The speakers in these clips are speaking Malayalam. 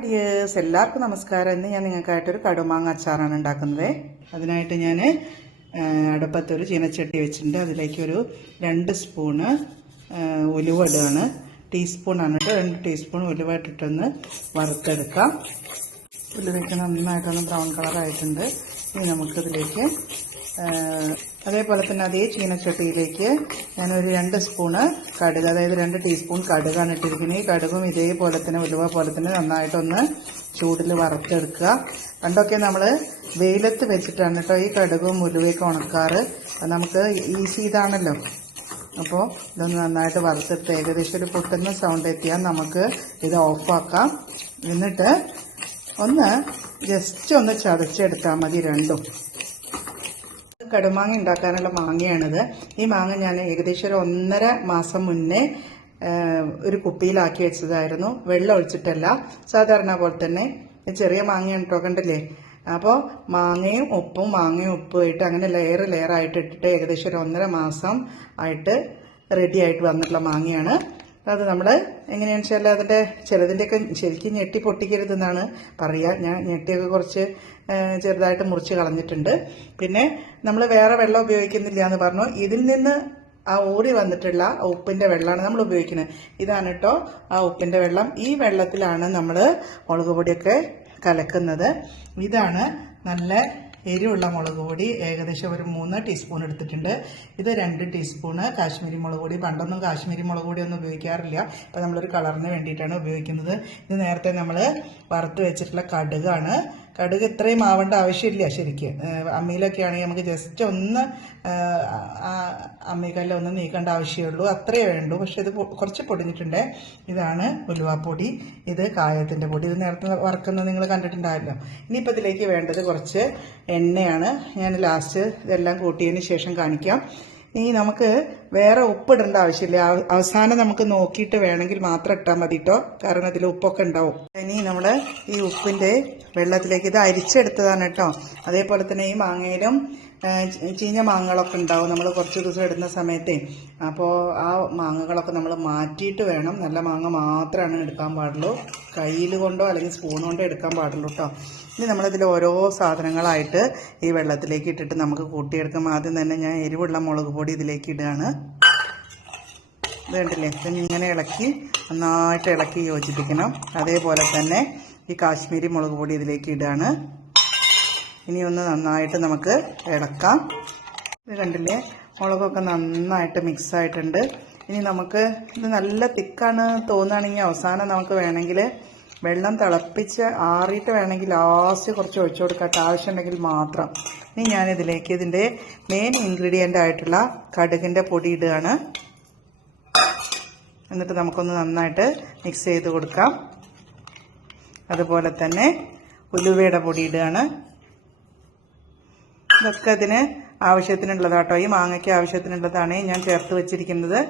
ഡിയേഴ്സ് എല്ലാവർക്കും നമസ്കാരം. ഇന്ന് ഞാൻ നിങ്ങൾക്കായിട്ടൊരു കടുമാങ്ങ അച്ചാറാണ് ഉണ്ടാക്കുന്നത്. അതിനായിട്ട് ഞാൻ അടുപ്പത്തൊരു ചീനച്ചട്ടി വെച്ചിട്ടുണ്ട്. അതിലേക്കൊരു 2 സ്പൂണ് ഉലുവ ഇടുകയാണ്. ടീസ്പൂണാണ് കേട്ടോ. 2 ടീസ്പൂൺ ഉലുവ ഇട്ടിട്ടൊന്ന് വറുത്തെടുക്കാം. ഉലുവയ്ക്ക് നന്നായിട്ടൊന്ന് ബ്രൗൺ കളറായിട്ടുണ്ട്. ഇനി നമുക്കിതിലേക്ക് അതേപോലെ തന്നെ അതേ ചീനച്ചട്ടിയിലേക്ക് ഞാനൊരു 2 സ്പൂണ് കടുക്, അതായത് 2 ടീസ്പൂൺ കടുകാണ് ഇട്ടിരിക്കുന്നത്. ഈ കടുകും ഇതേപോലെ തന്നെ ഉലുവ പോലെ തന്നെ നന്നായിട്ടൊന്ന് ചൂടിൽ വറുത്തെടുക്കുക. പണ്ടൊക്കെ നമ്മൾ വെയിലത്ത് വെച്ചിട്ടാണ് കേട്ടോ ഈ കടുകും ഉലുവയൊക്കെ ഉണക്കാറ്. നമുക്ക് ഈസി ഇതാണല്ലോ. അപ്പോൾ ഇതൊന്ന് നന്നായിട്ട് വറുത്തെടുത്ത് ഏകദേശം ഒരു പൊട്ടുന്ന സൗണ്ട് എത്തിയാൽ നമുക്ക് ഇത് ഓഫാക്കാം. എന്നിട്ട് ജസ്റ്റ് ഒന്ന് ചതച്ചെടുത്താൽ മതി രണ്ടും. കടുമാങ്ങ ഉണ്ടാക്കാനുള്ള മാങ്ങയാണിത്. ഈ മാങ്ങ ഞാൻ ഏകദേശം ഒരു 1.5 മാസം മുന്നേ ഒരു കുപ്പിയിലാക്കി വെച്ചതായിരുന്നു. വെള്ളം ഒഴിച്ചിട്ടല്ല, സാധാരണ പോലെ തന്നെ. ചെറിയ മാങ്ങയാണ് കേട്ടോ, കണ്ടില്ലേ? അപ്പോൾ മാങ്ങയും ഉപ്പും ആയിട്ട് അങ്ങനെ ലെയറായിട്ട് ഇട്ടിട്ട് ഏകദേശം ഒരു 1.5 മാസം ആയിട്ട് റെഡി ആയിട്ട് വന്നിട്ടുള്ള മാങ്ങയാണ്. അത് നമ്മൾ എങ്ങനെയാണെന്ന് വെച്ചാൽ അതിൻ്റെ ചിലതിൻ്റെയൊക്കെ ശരിക്കും ഞെട്ടി പൊട്ടിക്കരുതെന്നാണ് പറയുക. ഞാൻ ഞെട്ടിയൊക്കെ കുറച്ച് ചെറുതായിട്ട് മുറിച്ച് കളഞ്ഞിട്ടുണ്ട്. പിന്നെ നമ്മൾ വേറെ വെള്ളം ഉപയോഗിക്കുന്നില്ല എന്ന് പറഞ്ഞു. ഇതിൽ നിന്ന് ആ ഊറി വന്നിട്ടുള്ള ഉപ്പിൻ്റെ വെള്ളമാണ് നമ്മൾ ഉപയോഗിക്കുന്നത്. ഇതാണ് കേട്ടോ ആ ഉപ്പിൻ്റെ വെള്ളം. ഈ വെള്ളത്തിലാണ് നമ്മൾ മുളക് പൊടിയൊക്കെ കലക്കുന്നത്. ഇതാണ് നല്ല എരിവുള്ള മുളക് പൊടി. ഏകദേശം ഒരു 3 ടീസ്പൂൺ എടുത്തിട്ടുണ്ട്. ഇത് 2 ടീസ്പൂണ് കാശ്മീരി മുളക് പൊടി. പണ്ടൊന്നും കാശ്മീരി മുളക് പൊടി ഒന്നും ഉപയോഗിക്കാറില്ല. ഇപ്പം നമ്മളൊരു കളറിന് വേണ്ടിയിട്ടാണ് ഉപയോഗിക്കുന്നത്. ഇത് നേരത്തെ നമ്മൾ വറുത്ത് വെച്ചിട്ടുള്ള കടുകാണ്. കടുക് ഇത്രയും ആവേണ്ട ആവശ്യമില്ല ശരിക്കും. അമ്മിയിലൊക്കെ ആണെങ്കിൽ നമുക്ക് ജസ്റ്റ് ഒന്ന് അമ്മിക്കല്ല് ഒന്ന് നീക്കേണ്ട ആവശ്യമുള്ളൂ, അത്രയേ വേണ്ടൂ. പക്ഷെ ഇത് കുറച്ച് പൊടിഞ്ഞിട്ടുണ്ട്. ഇതാണ് ഉലുവാപ്പൊടി, ഇത് കായത്തിൻ്റെ പൊടി. ഇത് നേരത്തെ വറുക്കുന്നത് നിങ്ങൾ കണ്ടിട്ടുണ്ടായല്ലോ. ഇനിയിപ്പോൾ ഇതിലേക്ക് വേണ്ടത് കുറച്ച് എണ്ണയാണ്. ഞാൻ ലാസ്റ്റ് ഇതെല്ലാം കൂട്ടിയതിന് ശേഷം കാണിക്കാം. ഇനി നമുക്ക് വേറെ ഉപ്പിടേണ്ട ആവശ്യമില്ല. അവസാനം നമുക്ക് നോക്കിയിട്ട് വേണമെങ്കിൽ മാത്രം ഇട്ടാൽ മതി കേട്ടോ, കാരണം അതിൽ ഉപ്പൊക്കെ ഉണ്ടാവും. ഇനി നമ്മൾ ഈ ഉപ്പിൻ്റെ വെള്ളത്തിലേക്ക് ഇത് അരിച്ചെടുത്തതാണ് കേട്ടോ. അതേപോലെ തന്നെ ഈ മാങ്ങയിലും ചീഞ്ഞ മാങ്ങകളൊക്കെ ഉണ്ടാവും നമ്മൾ കുറച്ച് ദിവസം ഇടുന്ന സമയത്തേ. അപ്പോൾ ആ മാങ്ങകളൊക്കെ നമ്മൾ മാറ്റിയിട്ട് വേണം. നല്ല മാങ്ങ മാത്രമാണ് എടുക്കാൻ പാടുള്ളൂ. കയ്യിൽ കൊണ്ടോ അല്ലെങ്കിൽ സ്പൂൺ കൊണ്ടോ എടുക്കാൻ പാടുള്ളൂ കേട്ടോ. ഇനി നമ്മളിതിൽ ഓരോ സാധനങ്ങളായിട്ട് ഈ വെള്ളത്തിലേക്ക് ഇട്ടിട്ട് നമുക്ക് കൂട്ടിയെടുക്കാം. ആദ്യം തന്നെ ഞാൻ എരിവുള്ള മുളക് പൊടി ഇതിലേക്ക് ഇടുകയാണ്. ഇത് കണ്ടില്ലേ? ഇങ്ങനെ നന്നായിട്ട് ഇളക്കി യോജിപ്പിക്കണം. അതേപോലെ തന്നെ ഈ കാശ്മീരി മുളക് പൊടി ഇതിലേക്ക് ഇടുകയാണ്. ഇനി ഒന്ന് നന്നായിട്ട് നമുക്ക് ഇളക്കാം. ഇത് കണ്ടില്ലേ? മുളകൊക്കെ നന്നായിട്ട് മിക്സ് ആയിട്ടുണ്ട്. ഇനി നമുക്ക് ഇത് നല്ല തിക്കാണ് തോന്നുകയാണെങ്കിൽ അവസാനം നമുക്ക് വേണമെങ്കിൽ വെള്ളം തിളപ്പിച്ച് ആറിയിട്ട് വേണമെങ്കിൽ ലാസ്റ്റ് കുറച്ച് ഒഴിച്ചു കൊടുക്കട്ടെ, ആവശ്യമുണ്ടെങ്കിൽ മാത്രം. ഇനി ഞാനിതിലേക്ക് ഇതിൻ്റെ മെയിൻ ഇൻഗ്രീഡിയൻ്റ് ആയിട്ടുള്ള കടുകിൻ്റെ പൊടി ഇടുകയാണ്. എന്നിട്ട് നമുക്കൊന്ന് നന്നായിട്ട് മിക്സ് ചെയ്ത് കൊടുക്കാം. അതുപോലെ തന്നെ ഉലുവയുടെ പൊടി ഇടുകയാണ്. ഇതൊക്കെ അതിന് ആവശ്യത്തിനുള്ളതാട്ടോ. ഈ മാങ്ങയ്ക്ക് ആവശ്യത്തിനുള്ളതാണ് ഞാൻ ചേർത്ത് വെച്ചിരിക്കുന്നത്.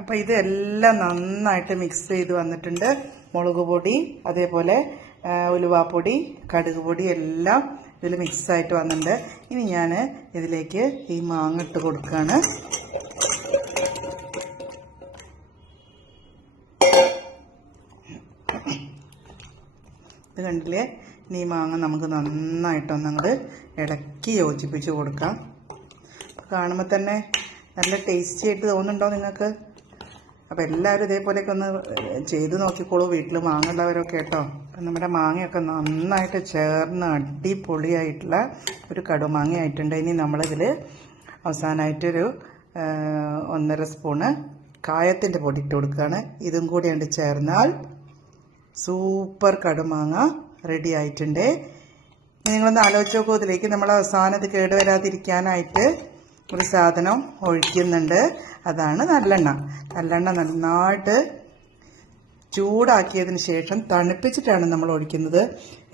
അപ്പോൾ ഇതെല്ലാം നന്നായിട്ട് മിക്സ് ചെയ്ത് വന്നിട്ടുണ്ട്. മുളക് പൊടി, അതേപോലെ ഉലുവാപ്പൊടി, കടുക് പൊടി എല്ലാം ഇതിൽ മിക്സായിട്ട് വന്നിട്ടുണ്ട്. ഇനി ഞാൻ ഇതിലേക്ക് ഈ മാങ്ങ ഇട്ട് കൊടുക്കുകയാണ്. ഇത് കണ്ടില്ലേ? ഇനി ഈ മാങ്ങ നമുക്ക് നന്നായിട്ടൊന്നങ്ങോട്ട് ഇളക്കി യോജിപ്പിച്ച് കൊടുക്കാം. കാണുമ്പോൾ തന്നെ നല്ല ടേസ്റ്റി ആയിട്ട് തോന്നുന്നുണ്ടോ നിങ്ങൾക്ക്? അപ്പോൾ എല്ലാവരും ഇതേപോലെയൊക്കെ ഒന്ന് ചെയ്ത് നോക്കിക്കോളൂ, വീട്ടിൽ മാങ്ങ ഉള്ളവരൊക്കെ കേട്ടോ. അപ്പം നമ്മുടെ മാങ്ങയൊക്കെ നന്നായിട്ട് ചേർന്ന് അടിപൊളിയായിട്ടുള്ള ഒരു കടുമാങ്ങ ആയിട്ടുണ്ട്. ഇനി നമ്മളിതിൽ അവസാനമായിട്ടൊരു 1.5 സ്പൂണ് കായത്തിൻ്റെ പൊടി ഇട്ട് കൊടുക്കുകയാണ്. ഇതും കൂടി ഉണ്ട് ചേർന്നാൽ സൂപ്പർ കടുമാങ്ങ റെഡി ആയിട്ടുണ്ട്. നിങ്ങളൊന്ന് ആലോചിച്ച് നോക്കൂ. ഇതിലേക്ക് നമ്മൾ അവസാനം ഇത് കേടുവരാതിരിക്കാനായിട്ട് ഒരു സാധനം ഒഴിക്കുന്നുണ്ട്. അതാണ് നല്ലെണ്ണ. നല്ലെണ്ണ നന്നായിട്ട് ചൂടാക്കിയതിന് ശേഷം തണുപ്പിച്ചിട്ടാണ് നമ്മൾ ഒഴിക്കുന്നത്.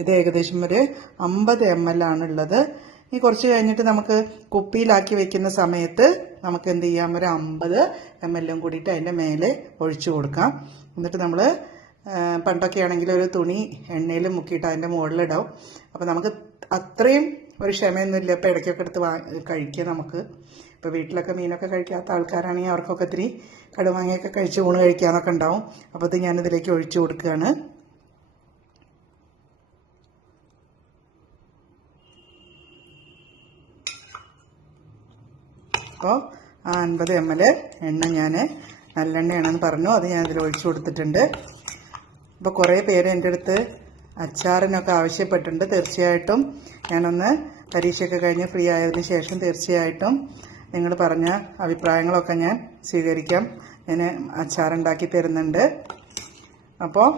ഇത് ഏകദേശം ഒരു 50 ml ആണുള്ളത്. ഇനി കുറച്ച് കഴിഞ്ഞിട്ട് നമുക്ക് കുപ്പിയിലാക്കി വെക്കുന്ന സമയത്ത് നമുക്ക് എന്ത് ചെയ്യാം, ഒരു 50 ml കൂടിയിട്ട് അതിൻ്റെ മേലെ ഒഴിച്ചു കൊടുക്കാം. എന്നിട്ട് നമ്മൾ പണ്ടൊക്കെ ആണെങ്കിൽ ഒരു തുണി എണ്ണയിൽ മുക്കിയിട്ട് അതിൻ്റെ മുകളിലിടാവും. അപ്പോൾ നമുക്ക് അത്രയും ഒരു ക്ഷമയൊന്നുമില്ല. അപ്പോൾ ഇടയ്ക്കൊക്കെ എടുത്ത് കഴിക്കുക നമുക്ക്. ഇപ്പോൾ വീട്ടിലൊക്കെ മീനൊക്കെ കഴിക്കാത്ത ആൾക്കാരാണെങ്കിൽ അവർക്കൊക്കെ ഇത്തിരി കടുമാങ്ങയൊക്കെ കഴിച്ച് ഊണ് കഴിക്കാനൊക്കെ ഉണ്ടാവും. അപ്പോൾ ഇത് ഞാനിതിലേക്ക് ഒഴിച്ചു കൊടുക്കുകയാണ്. അപ്പോൾ 50 ml എണ്ണ ഞാൻ നല്ലെണ്ണയാണെന്ന് പറഞ്ഞു, അത് ഞാനിതിൽ ഒഴിച്ചു കൊടുത്തിട്ടുണ്ട്. അപ്പോൾ കുറേ പേര് എൻ്റെ അടുത്ത് അച്ചാറിനൊക്കെ ആവശ്യപ്പെട്ടിട്ടുണ്ട്. തീർച്ചയായിട്ടും ഞാനൊന്ന് പരീക്ഷയൊക്കെ കഴിഞ്ഞ് ഫ്രീ ആയതിനു ശേഷം തീർച്ചയായിട്ടും നിങ്ങൾ പറഞ്ഞ അഭിപ്രായങ്ങളൊക്കെ ഞാൻ സ്വീകരിക്കാം. ഞാൻ അച്ചാറുണ്ടാക്കി തരുന്നുണ്ട്. അപ്പോൾ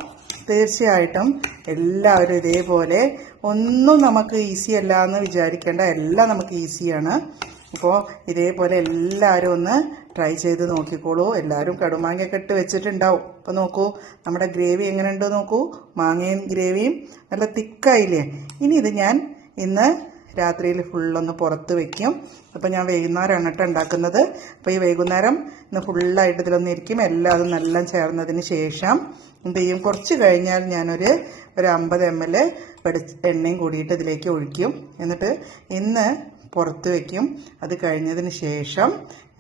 തീർച്ചയായിട്ടും എല്ലാവരും ഇതേപോലെ ഒന്നും നമുക്ക് ഈസി അല്ല എന്ന് വിചാരിക്കേണ്ട, എല്ലാം നമുക്ക് ഈസിയാണ്. അപ്പോൾ ഇതേപോലെ എല്ലാവരും ഒന്ന് ട്രൈ ചെയ്ത് നോക്കിക്കോളൂ. എല്ലാവരും കടുമാങ്ങയൊക്കെ ഇട്ട് വെച്ചിട്ടുണ്ടാവും. അപ്പോൾ നോക്കൂ നമ്മുടെ ഗ്രേവി എങ്ങനെയുണ്ട് നോക്കൂ. മാങ്ങയും ഗ്രേവിയും നല്ല തിക്കായില്ലേ. ഇനി ഇത് ഞാൻ ഇന്ന് രാത്രിയിൽ ഫുള്ളൊന്ന് പുറത്ത് വയ്ക്കും. അപ്പോൾ ഞാൻ വൈകുന്നേരമാണ് കേട്ടോ ഉണ്ടാക്കുന്നത്. അപ്പോൾ ഈ വൈകുന്നേരം ഇന്ന് ഫുള്ളായിട്ട് ഇതിലൊന്നും ഇരിക്കും. എല്ലാം നല്ല ചേർന്നതിന് ശേഷം എന്ത് ചെയ്യും, കുറച്ച് കഴിഞ്ഞാൽ ഞാനൊരു 50 ml എണ്ണയും കൂടിയിട്ട് ഇതിലേക്ക് ഒഴിക്കും. എന്നിട്ട് ഇന്ന് പുറത്ത് വയ്ക്കും. അത് കഴിഞ്ഞതിന് ശേഷം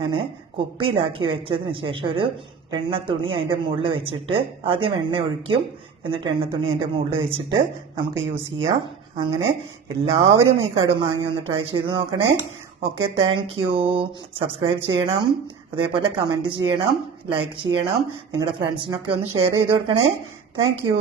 ഞാൻ കുപ്പിയിലാക്കി വെച്ചതിന് ശേഷം ഒരു എണ്ണത്തുണി അതിൻ്റെ മുകളിൽ വെച്ചിട്ട് ആദ്യം എണ്ണ ഒഴിക്കും. എന്നിട്ട് എണ്ണത്തുണി അതിൻ്റെ മുകളിൽ വെച്ചിട്ട് നമുക്ക് യൂസ് ചെയ്യാം. അങ്ങനെ എല്ലാവരും ഈ കടുമാങ്ങ ഒന്ന് ട്രൈ ചെയ്ത് നോക്കണേ. Okay, thank you. സബ്സ്ക്രൈബ് ചെയ്യണം, അതേപോലെ കമൻറ്റ് ചെയ്യണം, ലൈക്ക് ചെയ്യണം, നിങ്ങളുടെ ഫ്രണ്ട്സിനൊക്കെ ഒന്ന് ഷെയർ ചെയ്ത് കൊടുക്കണേ. Thank you.